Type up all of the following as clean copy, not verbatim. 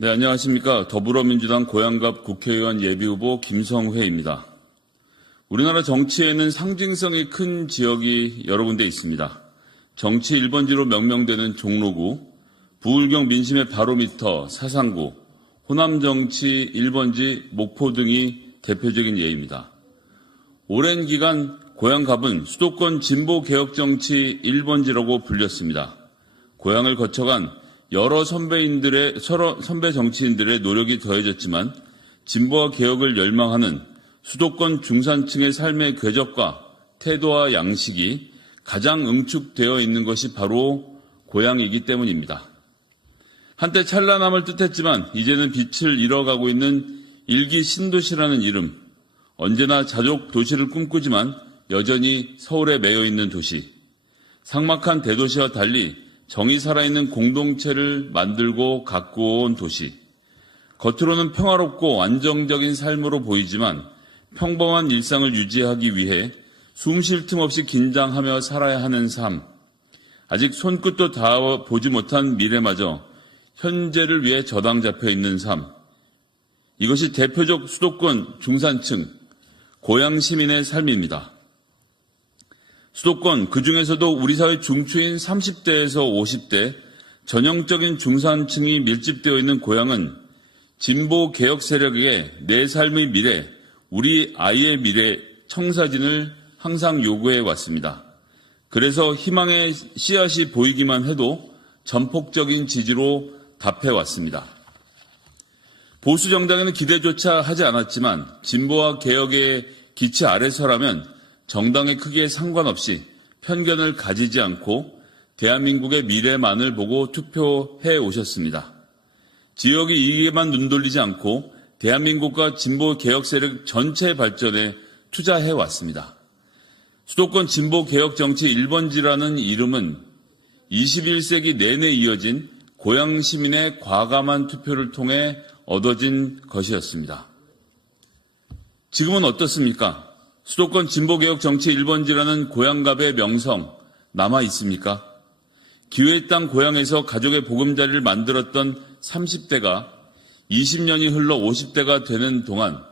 네, 안녕하십니까. 더불어민주당 고양갑 국회의원 예비후보 김성회입니다. 우리나라 정치에는 상징성이 큰 지역이 여러 군데 있습니다. 정치 1번지로 명명되는 종로구, 부울경 민심의 바로미터 사상구, 호남 정치 1번지 목포 등이 대표적인 예입니다. 오랜 기간 고양갑은 수도권 진보 개혁 정치 1번지라고 불렸습니다. 고향을 거쳐간 여러 선배 정치인들의 노력이 더해졌지만 진보와 개혁을 열망하는 수도권 중산층의 삶의 궤적과 태도와 양식이 가장 응축되어 있는 것이 바로 고향이기 때문입니다. 한때 찬란함을 뜻했지만 이제는 빛을 잃어가고 있는 일기 신도시라는 이름, 언제나 자족 도시를 꿈꾸지만 여전히 서울에 매여 있는 도시, 삭막한 대도시와 달리 정이 살아있는 공동체를 만들고 가꾸어온 도시. 겉으로는 평화롭고 안정적인 삶으로 보이지만 평범한 일상을 유지하기 위해 숨 쉴 틈 없이 긴장하며 살아야 하는 삶. 아직 손끝도 닿아 보지 못한 미래마저 현재를 위해 저당 잡혀 있는 삶. 이것이 대표적 수도권 중산층, 고향 시민의 삶입니다. 수도권, 그중에서도 우리 사회 중추인 30대에서 50대 전형적인 중산층이 밀집되어 있는 고향은 진보 개혁 세력에게 내 삶의 미래, 우리 아이의 미래 청사진을 항상 요구해 왔습니다. 그래서 희망의 씨앗이 보이기만 해도 전폭적인 지지로 답해 왔습니다. 보수 정당에는 기대조차 하지 않았지만 진보와 개혁의 기치 아래서라면 정당의 크기에 상관없이 편견을 가지지 않고 대한민국의 미래만을 보고 투표해 오셨습니다. 지역의 이익에만 눈돌리지 않고 대한민국과 진보 개혁 세력 전체 발전에 투자해 왔습니다. 수도권 진보 개혁 정치 1번지라는 이름은 21세기 내내 이어진 고향 시민의 과감한 투표를 통해 얻어진 것이었습니다. 지금은 어떻습니까? 수도권 진보개혁 정치 1번지라는 고향갑의 명성 남아 있습니까? 기회의 땅 고향에서 가족의 보금자리를 만들었던 30대가 20년이 흘러 50대가 되는 동안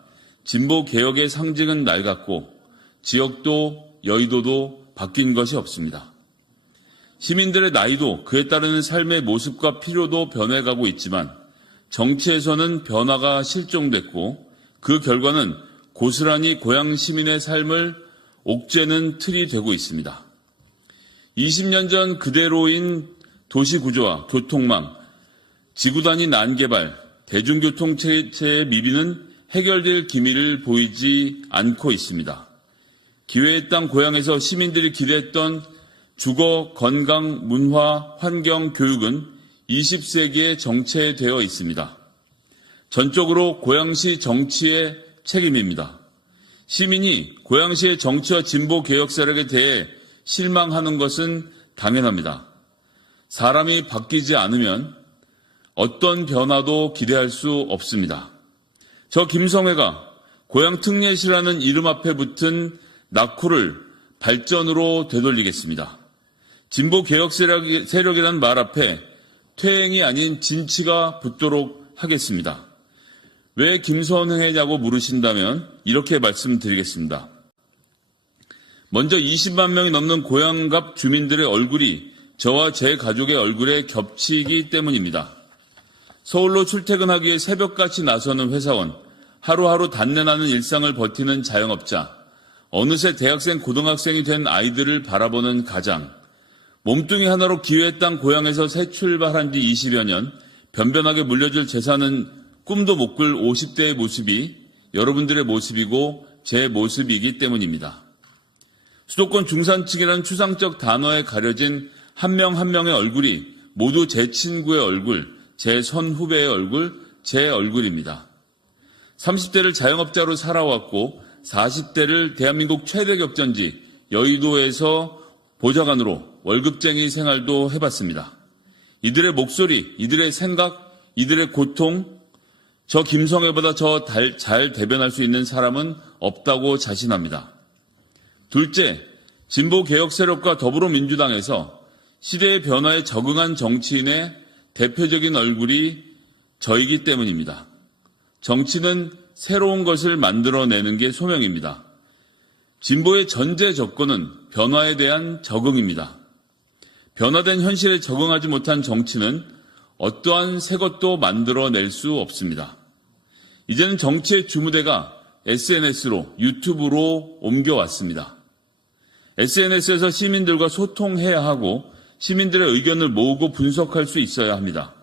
진보개혁의 상징은 낡았고 지역도 여의도도 바뀐 것이 없습니다. 시민들의 나이도 그에 따르는 삶의 모습과 필요도 변해가고 있지만 정치에서는 변화가 실종됐고 그 결과는 고스란히 고향 시민의 삶을 옥죄는 틀이 되고 있습니다. 20년 전 그대로인 도시구조와 교통망, 지구 단위 난개발, 대중교통 체제의 미비는 해결될 기미를 보이지 않고 있습니다. 기회의 땅 고향에서 시민들이 기대했던 주거, 건강, 문화, 환경, 교육은 20세기에 정체되어 있습니다. 전적으로 고향시 정치의 책임입니다. 시민이 고향시의 정치와 진보 개혁 세력에 대해 실망하는 것은 당연합니다. 사람이 바뀌지 않으면 어떤 변화도 기대할 수 없습니다. 저 김성회가 고향 특례시라는 이름 앞에 붙은 낙후를 발전으로 되돌리겠습니다. 진보 개혁 세력이라는 말 앞에 퇴행이 아닌 진치가 붙도록 하겠습니다. 왜 김성회냐고 물으신다면 이렇게 말씀드리겠습니다. 먼저 20만 명이 넘는 고향갑 주민들의 얼굴이 저와 제 가족의 얼굴에 겹치기 때문입니다. 서울로 출퇴근하기 위해 새벽같이 나서는 회사원, 하루하루 단련하는 일상을 버티는 자영업자, 어느새 대학생, 고등학생이 된 아이들을 바라보는 가장, 몸뚱이 하나로 기회의 땅 고향에서 새 출발한 지 20여 년, 변변하게 물려줄 재산은 꿈도 못 꿀 50대의 모습이 여러분들의 모습이고 제 모습이기 때문입니다. 수도권 중산층이라는 추상적 단어에 가려진 한 명 한 명의 얼굴이 모두 제 친구의 얼굴, 제 선후배의 얼굴, 제 얼굴입니다. 30대를 자영업자로 살아왔고 40대를 대한민국 최대 격전지 여의도에서 보좌관으로 월급쟁이 생활도 해봤습니다. 이들의 목소리, 이들의 생각, 이들의 고통, 저 김성회보다 잘 대변할 수 있는 사람은 없다고 자신합니다. 둘째, 진보 개혁 세력과 더불어민주당에서 시대의 변화에 적응한 정치인의 대표적인 얼굴이 저이기 때문입니다. 정치는 새로운 것을 만들어내는 게 소명입니다. 진보의 전제 조건은 변화에 대한 적응입니다. 변화된 현실에 적응하지 못한 정치는 어떠한 새 것도 만들어낼 수 없습니다. 이제는 정치의 주무대가 SNS로, 유튜브로 옮겨왔습니다. SNS에서 시민들과 소통해야 하고 시민들의 의견을 모으고 분석할 수 있어야 합니다.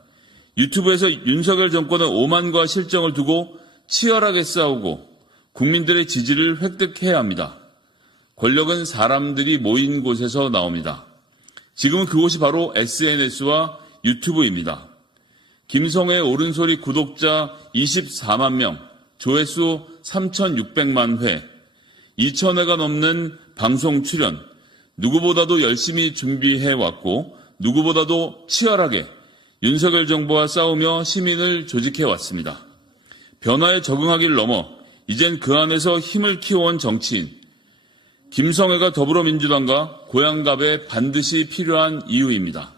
유튜브에서 윤석열 정권의 오만과 실정을 두고 치열하게 싸우고 국민들의 지지를 획득해야 합니다. 권력은 사람들이 모인 곳에서 나옵니다. 지금은 그곳이 바로 SNS와 유튜브입니다. 김성애의 옳은소리 구독자 24만 명, 조회수 3,600만 회, 2,000회가 넘는 방송 출연, 누구보다도 열심히 준비해왔고 누구보다도 치열하게 윤석열 정부와 싸우며 시민을 조직해왔습니다. 변화에 적응하기를 넘어 이젠 그 안에서 힘을 키워온 정치인, 김성애가 더불어민주당과 고양갑에 반드시 필요한 이유입니다.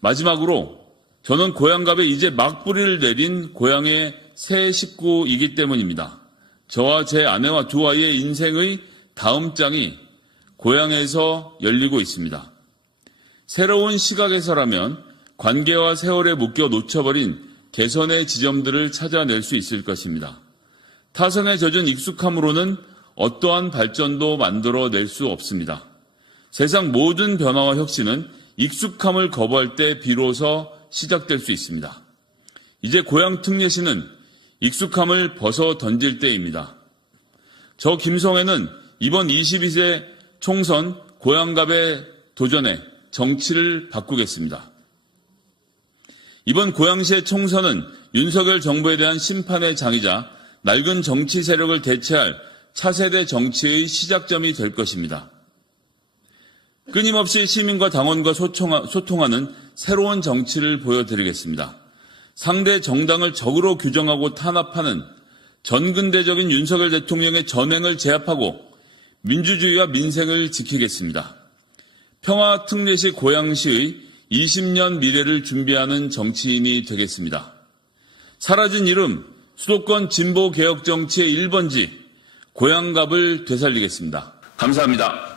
마지막으로 저는 고양갑에 이제 막 뿌리를 내린 고향의 새 식구이기 때문입니다. 저와 제 아내와 두 아이의 인생의 다음 장이 고향에서 열리고 있습니다. 새로운 시각에서라면 관계와 세월에 묶여 놓쳐버린 개선의 지점들을 찾아낼 수 있을 것입니다. 타선에 젖은 익숙함으로는 어떠한 발전도 만들어낼 수 없습니다. 세상 모든 변화와 혁신은 익숙함을 거부할 때 비로소 시작될 수 있습니다. 이제 고향 특례시는 익숙함을 벗어 던질 때입니다. 저 김성애는 이번 22세 총선 고양갑에 도전해 정치를 바꾸겠습니다. 이번 고양시의 총선은 윤석열 정부에 대한 심판의 장이자 낡은 정치 세력을 대체할 차세대 정치의 시작점이 될 것입니다. 끊임없이 시민과 당원과 소통하는 새로운 정치를 보여드리겠습니다. 상대 정당을 적으로 규정하고 탄압하는 전근대적인 윤석열 대통령의 전횡을 제압하고 민주주의와 민생을 지키겠습니다. 평화특례시 고양시의 20년 미래를 준비하는 정치인이 되겠습니다. 사라진 이름, 수도권 진보개혁 정치의 1번지 고양갑을 되살리겠습니다. 감사합니다.